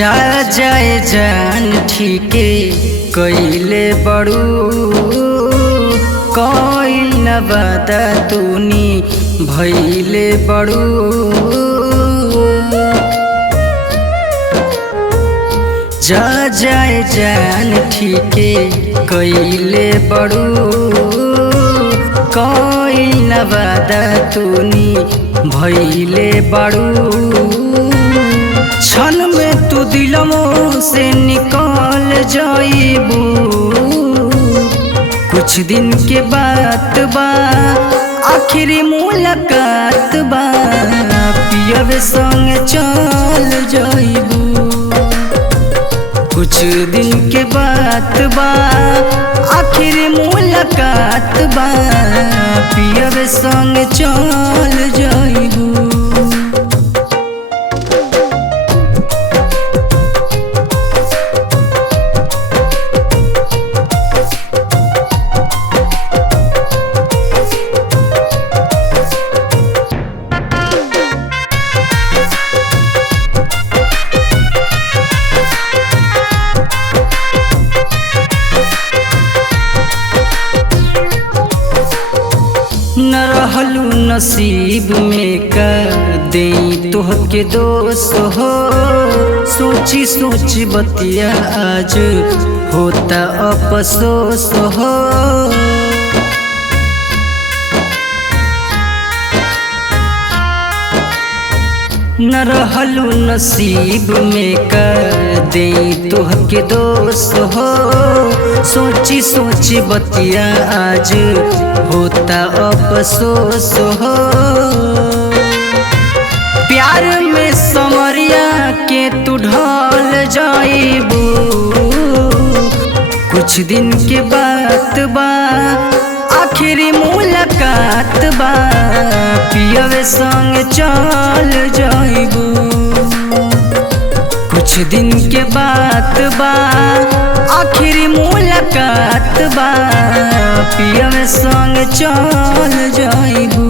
जा जाए जान ठीके कइले बड़ू कइल न वादा तूनी भइले बड़ू। जा जाए जान ठीके कइले बड़ू कइल न वादा तूनी भइले बड़ू। क्षण में तू दिलमों से निकल जाइबू, कुछ दिन के बात बा आखिरी मुलाकात बा, पियब संग चल जाइबू। कुछ दिन के बात बा आखिरी मुलाकात बा, पियब संग चल जाइबू। न रहलू नसीब में कर दे तोहके दोस्त हो, सोची सोची बतिया आज होता अफसोस हो। न रहलू नसीब में कर दे तोहके दोस्त हो, सोची सोची बतिया आज होता अफसोस हो। प्यार में समरिया के तू ढल जाइबू, कुछ दिन के बात बा आखिरी मुलाकात बा, पियब संग चल जाइबू। कुछ दिन के बात बा आखिरी मुलाकात बा, पियब संग चल जाइबू।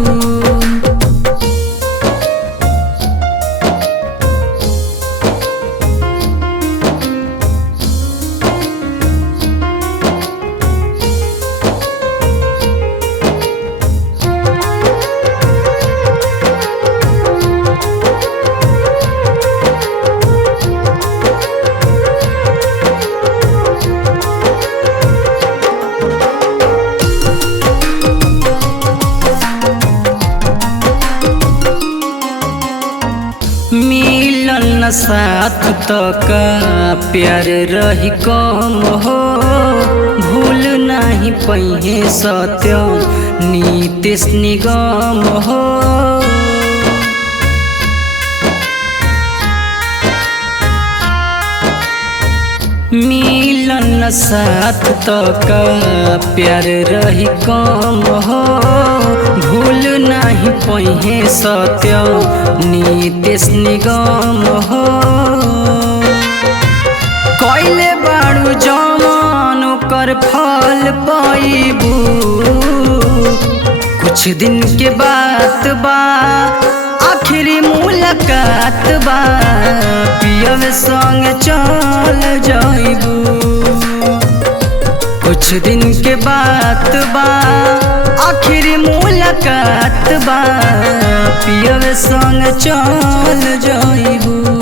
मिलन न साथ तक प्यार रही कम हो, भूल नहीं पहिए सत्यम नीतीश निगम हो। मिलन न साथ तक प्यार रही कम हो, भूल नहीं पहिए सत्यम नीतीश निगम हो। कइले बाड़ू जमान ओकर फल पाइबू, कुछ दिन के बात बा आखिरी मुलाकात बा, पियब संग चल जाइबू। कुछ दिन के बात बा आखिरी मुलाकात बा, पियब संग चल जाइबू।